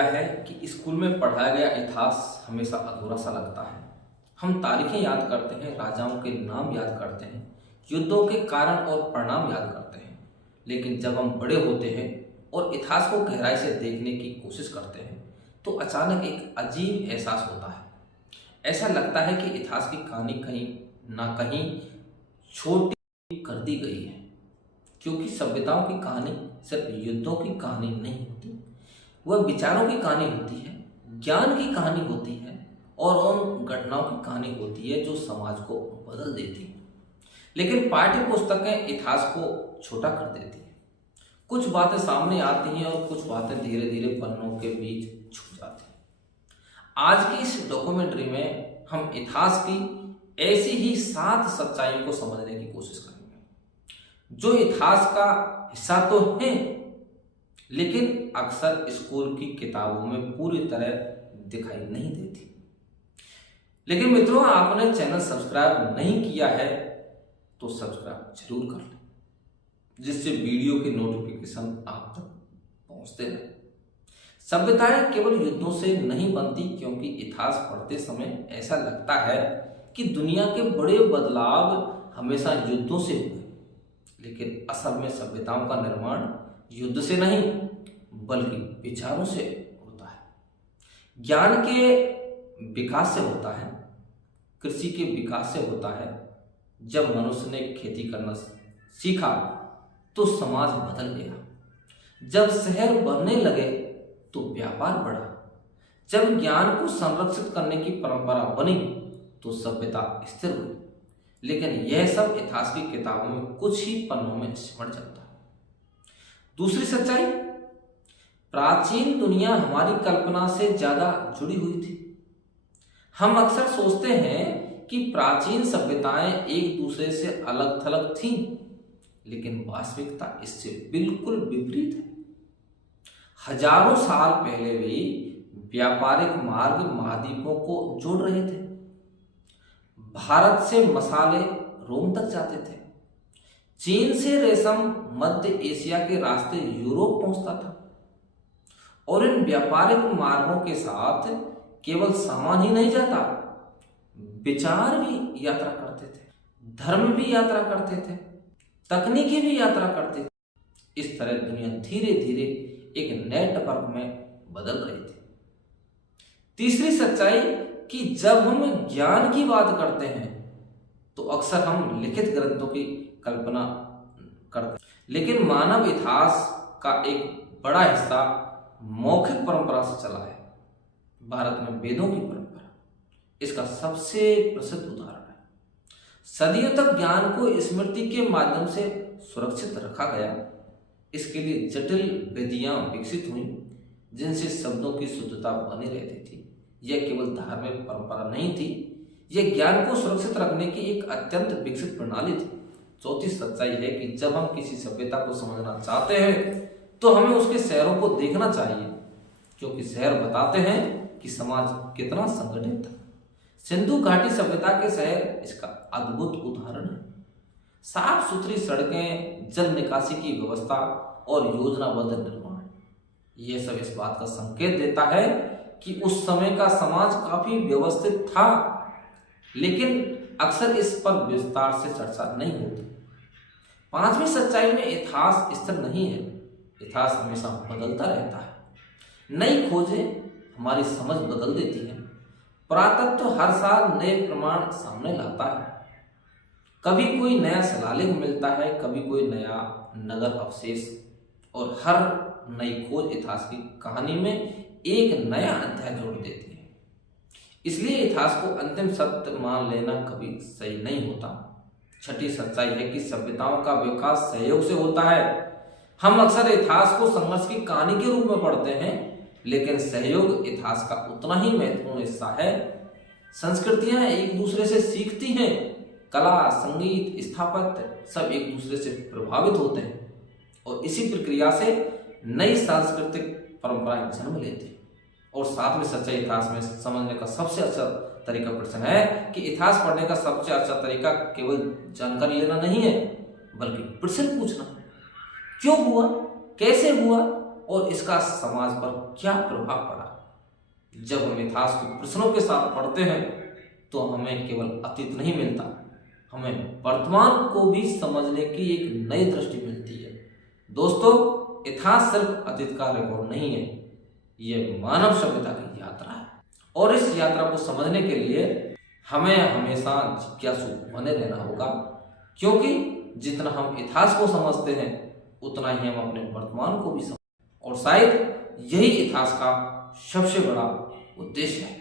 किया है कि स्कूल में पढ़ाया गया इतिहास हमेशा अधूरा सा लगता है। हम तारीखें याद करते हैं, राजाओं के नाम याद करते हैं, युद्धों के कारण और परिणाम याद करते हैं, लेकिन जब हम बड़े होते हैं और इतिहास को गहराई से देखने की कोशिश करते हैं तो अचानक एक अजीब एहसास होता है। ऐसा लगता है कि इतिहास की कहानी कहीं ना कहीं छोटी कर दी गई है, क्योंकि सभ्यताओं की कहानी सिर्फ युद्धों की कहानी नहीं होती, वह विचारों की कहानी होती है, ज्ञान की कहानी होती है और उन घटनाओं की कहानी होती है जो समाज को बदल देती है। लेकिन पाठ्य पुस्तकें इतिहास को छोटा कर देती है। कुछ बातें सामने आती हैं और कुछ बातें धीरे धीरे पन्नों के बीच छुप जाती हैं। आज की इस डॉक्यूमेंट्री में हम इतिहास की ऐसी ही 7 सच्चाइयों को समझने की कोशिश करेंगे जो इतिहास का हिस्सा तो है, लेकिन अक्सर स्कूल की किताबों में पूरी तरह दिखाई नहीं देती। लेकिन मित्रों, आपने चैनल सब्सक्राइब नहीं किया है तो सब्सक्राइब जरूर कर लें, जिससे वीडियो की नोटिफिकेशन आप तक पहुंचते रहे। सभ्यताएं केवल युद्धों से नहीं बनती, क्योंकि इतिहास पढ़ते समय ऐसा लगता है कि दुनिया के बड़े बदलाव हमेशा युद्धों से हुए, लेकिन असल में सभ्यताओं का निर्माण युद्ध से नहीं बल्कि विचारों से होता है। ज्ञान के विकास से होता है, कृषि के विकास से होता है। जब मनुष्य ने खेती करना सीखा तो समाज बदल गया। जब शहर बनने लगे तो व्यापार बढ़ा। जब ज्ञान को संरक्षित करने की परंपरा बनी तो सभ्यता स्थिर हुई। लेकिन यह सब इतिहास की किताबों में कुछ ही पन्नों में सिमट जाता है। दूसरी सच्चाई, प्राचीन दुनिया हमारी कल्पना से ज्यादा जुड़ी हुई थी। हम अक्सर सोचते हैं कि प्राचीन सभ्यताएं एक दूसरे से अलग थलग थीं, लेकिन वास्तविकता इससे बिल्कुल विपरीत है। हजारों साल पहले भी व्यापारिक मार्ग महाद्वीपों को जोड़ रहे थे। भारत से मसाले रोम तक जाते थे। चीन से रेशम मध्य एशिया के रास्ते यूरोप पहुंचता था। और इन व्यापारिक मार्गों के साथ केवल सामान ही नहीं जाता, विचार भी यात्रा करते थे, धर्म भी यात्रा करते थे, तकनीकी भी यात्रा करते थे। इस तरह दुनिया धीरे धीरे एक नेटवर्क में बदल रही थी। तीसरी सच्चाई कि जब हम ज्ञान की बात करते हैं तो अक्सर हम लिखित ग्रंथों की कल्पना करते हैं, लेकिन मानव इतिहास का एक बड़ा हिस्सा मौखिक परंपरा से चला है। भारत में वेदों की परंपरा इसका सबसे प्रसिद्ध उदाहरण है। सदियों तक ज्ञान को स्मृति के माध्यम से सुरक्षित रखा गया। इसके लिए जटिल विधियां विकसित हुई, जिनसे शब्दों की शुद्धता बनी रहती थी। यह केवल धार्मिक परंपरा नहीं थी, यह ज्ञान को सुरक्षित रखने की एक अत्यंत विकसित प्रणाली थी। चौथी सच्चाई है कि जब हम किसी सभ्यता को समझना चाहते हैं तो हमें उसके शहरों को देखना चाहिए, क्योंकि शहर बताते हैं कि समाज कितना संगठित था। सिंधु घाटी सभ्यता के शहर इसका अद्भुत उदाहरण है। साफ सुथरी सड़कें, जल निकासी की व्यवस्था और योजनाबद्ध निर्माण, यह सब इस बात का संकेत देता है कि उस समय का समाज काफी व्यवस्थित था। लेकिन अक्सर इस पर विस्तार से चर्चा नहीं होती। पांचवी सच्चाई में इतिहास स्थिर नहीं है। इतिहास हमेशा बदलता रहता है। नई खोजें हमारी समझ बदल देती हैं। पुरातत्व हर साल नए प्रमाण सामने लाता है। कभी कोई नया शिलालेख मिलता है, कभी कोई नया नगर अवशेष, और हर नई खोज इतिहास की कहानी में एक नया अध्याय जोड़ देती है। इसलिए इतिहास को अंतिम सत्य मान लेना कभी सही नहीं होता। छठी सच्चाई है कि सभ्यताओं का विकास सहयोग से होता है। हम अक्सर इतिहास को संघर्ष की कहानी के रूप में पढ़ते हैं, लेकिन सहयोग इतिहास का उतना ही महत्वपूर्ण हिस्सा है। संस्कृतियां एक दूसरे से सीखती हैं। कला, संगीत, स्थापत्य सब एक दूसरे से प्रभावित होते हैं, और इसी प्रक्रिया से नई सांस्कृतिक परंपराएं जन्म लेती हैं। और सातवीं सच्चाई इतिहास में समझने का सबसे अच्छा तरीका प्रश्न है कि इतिहास पढ़ने का सबसे अच्छा तरीका केवल जानकारी लेना नहीं है, बल्कि प्रश्न पूछना। क्यों हुआ, कैसे हुआ, और इसका समाज पर क्या प्रभाव पड़ा। जब हम इतिहास को प्रश्नों के साथ पढ़ते हैं तो हमें केवल अतीत नहीं मिलता, हमें वर्तमान को भी समझने की एक नई दृष्टि मिलती है। दोस्तों, इतिहास सिर्फ अतीत का रिकॉर्ड नहीं है, ये मानव सभ्यता की यात्रा है और इस यात्रा को समझने के लिए हमें हमेशा जिज्ञासु बने रहना होगा, क्योंकि जितना हम इतिहास को समझते हैं उतना ही हम अपने वर्तमान को भी समझते हैं और शायद यही इतिहास का सबसे बड़ा उद्देश्य है।